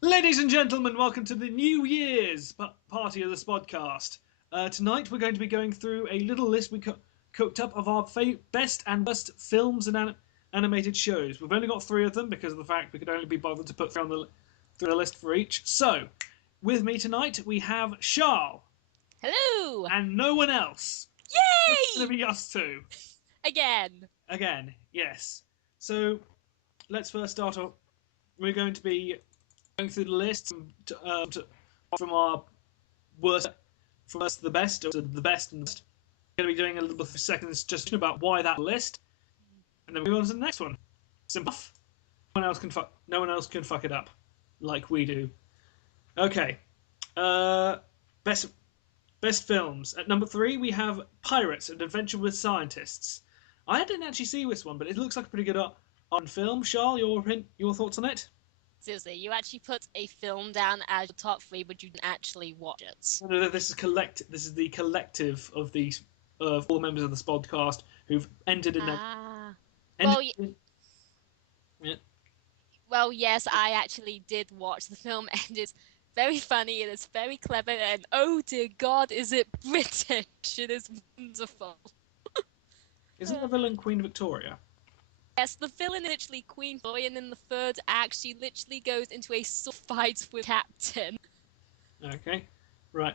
Ladies and gentlemen, welcome to the New Year's party of the Spodcast. Tonight we're going to be going through a little list we cooked up of our best and worst films and animated shows. We've only got three of them because of the fact we could only be bothered to put through the list for each. So, with me tonight we have Charles. Hello! And no one else. Yay! It's going to be us two. Again, yes. So, let's first start off. We're going to be going through the list from our worst, from worst to the best, or to the best and the best. We're going to be doing a little bit of seconds just about why that list, and then we move on to the next one. Simple. No one else can fuck it up like we do. Okay. Best films. At number 3, we have Pirates: An Adventure with Scientists. I didn't actually see this one, but it looks like a pretty good on film. Charles, your thoughts on it? seriously, you actually put a film down as your top 3, but you didn't actually watch it. No, this is the collective of these all members of the Spodcast who've entered in their. Yeah. Well, yes, I actually did watch the film, and it's very funny, and it's very clever, and oh dear God, is it British? It is wonderful. Isn't the villain Queen Victoria? Yes, the villain is literally Queen Victoria, and in the third act, she literally goes into a sword fight with Captain. Okay, right.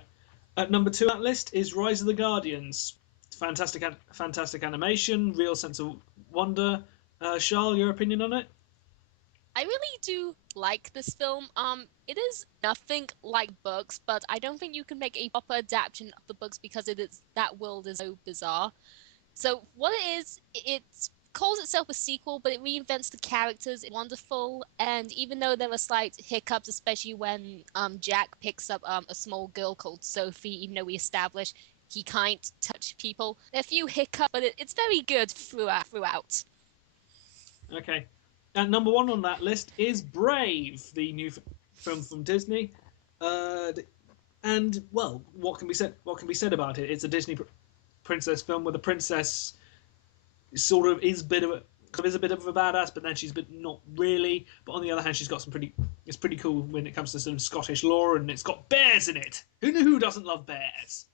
At number 2 on that list is Rise of the Guardians. Fantastic animation, real sense of wonder. Charles, your opinion on it? I really do like this film. It is nothing like books, but I don't think you can make a proper adaptation of the books because that world is so bizarre. So what it is, it calls itself a sequel, but it reinvents the characters. It's wonderful, and even though there are slight hiccups, especially when Jack picks up a small girl called Sophie, even though we established he can't touch people, there are a few hiccups, but it's very good throughout. Okay. And number 1 on that list is Brave, the new film from Disney. And well, what can be said about it? It's a Disney princess film where the princess sort of is a bit of a badass, but then she's not really. But on the other hand, she's got it's pretty cool when it comes to some Scottish lore, and it's got bears in it. Who doesn't love bears?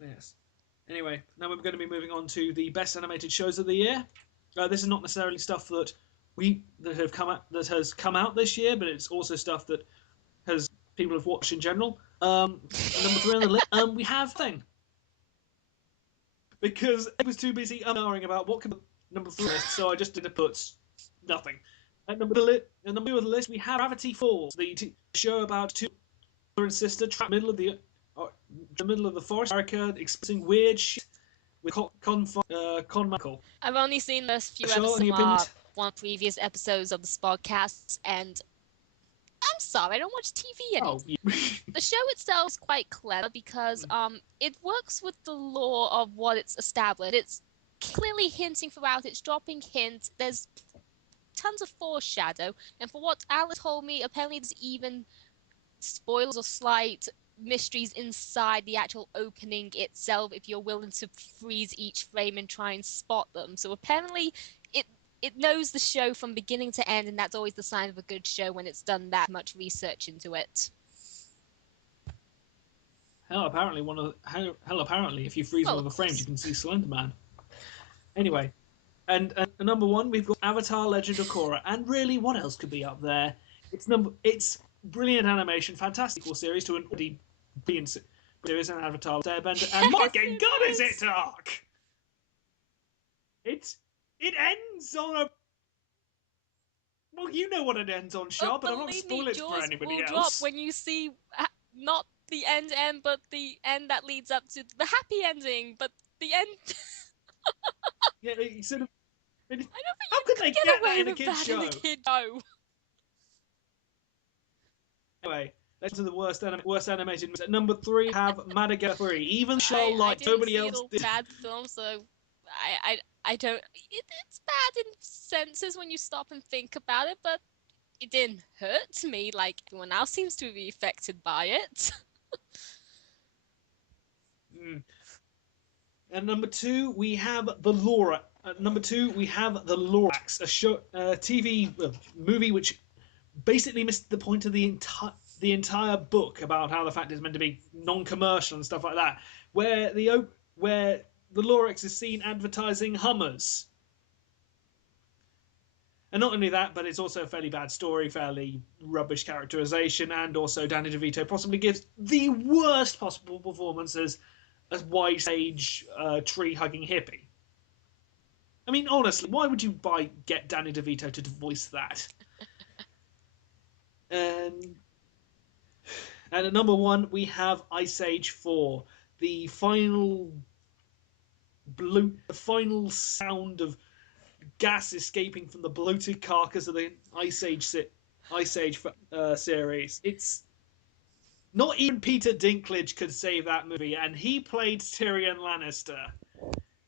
Yes. Anyway, now we're going to be moving on to the best animated shows of the year. This is not necessarily stuff that has come out this year, but it's also stuff that people have watched in general. Number 3 on the list, we have Thing. Because I was too busy umming about what could be number 3 list, so I just did a put nothing. At number 2 on the list, we have Gravity Falls, the show about two brother and sister trapped in the middle of the forest, America, experiencing weird shit with Con Michael. I've only seen the few episodes of one previous episodes of the Spodcast, and I'm sorry, I don't watch TV anymore. The show itself is quite clever because it works with the lore of what it's established. It's clearly hinting throughout. It's dropping hints. There's tons of foreshadow, and for what Alice told me, apparently there's even spoilers or slight mysteries inside the actual opening itself if you're willing to freeze each frame and try and spot them. So apparently it knows the show from beginning to end, and that's always the sign of a good show when it's done that much research into it. Apparently if you freeze one of the frames you can see Slender Man. Anyway, and number 1 we've got Avatar: Legend of Korra, and really what else could be up there? It's brilliant animation, fantastical series to an already brilliant series in Avatar Airbender, and my God, is it dark! It ends on a... Well, you know what it ends on, Charles, but I'm not spoiling it for anybody else. Drop when you see not the end, but the end that leads up to the happy ending, but the end... Yeah, it sort of... I don't think how could they get that in a kid's show? Anyway, let's to the worst animated. At number 3, have Madagascar 3. Even Charles liked, nobody else did. Bad film, so I don't. It's bad in senses when you stop and think about it, but it didn't hurt me like everyone else seems to be affected by it. And number 2, we have the Lorax. A show, TV movie which basically missed the point of the entire book about how the fact is meant to be non-commercial and stuff like that, where the Lorax is seen advertising Hummers. And not only that, but it's also a fairly bad story, fairly rubbish characterization, and also Danny DeVito possibly gives the worst possible performance as White Sage tree-hugging hippie. I mean, honestly, why would you get Danny DeVito to voice that? And at number 1, we have Ice Age 4, the final sound of gas escaping from the bloated carcass of the Ice Age series. It's not even Peter Dinklage could save that movie, and he played Tyrion Lannister.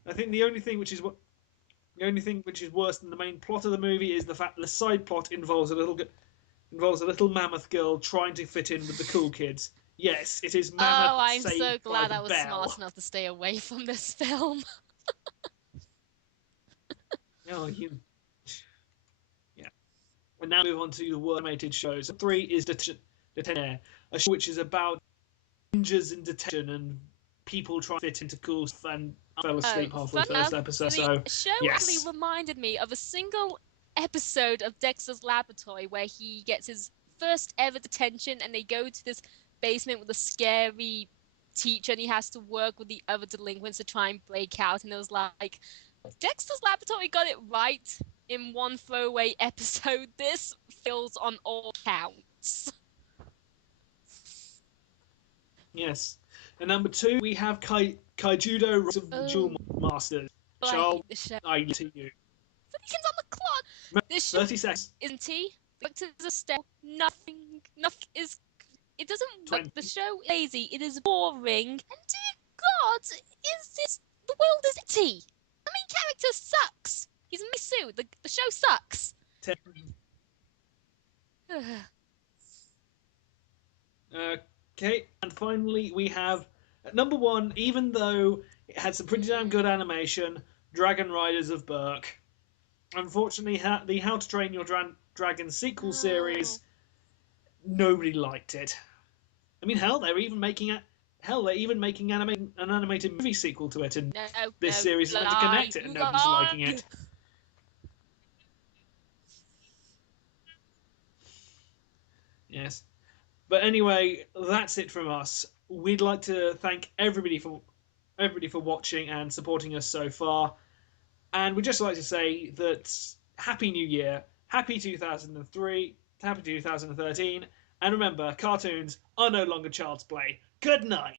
I think the only thing which is worse than the main plot of the movie is the fact that the side plot involves a little mammoth girl trying to fit in with the cool kids. Yes, it is mammoth. Oh, I'm so glad I was smart enough to stay away from this film. Oh, you. Yeah. And now move on to the word animated shows. 3 is Detentionarie, a show which is about ninjas in detention and people trying to fit into cool stuff, and I fell asleep halfway through the first episode. The show actually reminded me of a single episode of Dexter's Laboratory where he gets his first ever detention and they go to this basement with a scary teacher and he has to work with the other delinquents to try and break out, and it was like, Dexter's Laboratory got it right in one throwaway episode. This fails on all counts. Yes. And number 2, we have Kaijudo Rise of the Duel Masters. I leave to you. 30 seconds on the clock. This 30 seconds. Isn't he? The a step. Nothing is. It doesn't work. The show is lazy. It is boring. And dear God, the world is empty. The main character sucks. He's Misu. The show sucks. Okay, and finally we have at number 1, even though it had some pretty damn good animation, Dragon Riders of Berk. Unfortunately, the How to Train Your Dragon sequel series, nobody liked it. I mean, hell, they're even making an animated movie sequel to it, and this series is meant to connect it, and nobody's liking it. Yes. But anyway, that's it from us. We'd like to thank everybody for watching and supporting us so far. And we'd just like to say that Happy New Year, Happy 2003, Happy 2013, and remember, cartoons are no longer child's play. Good night!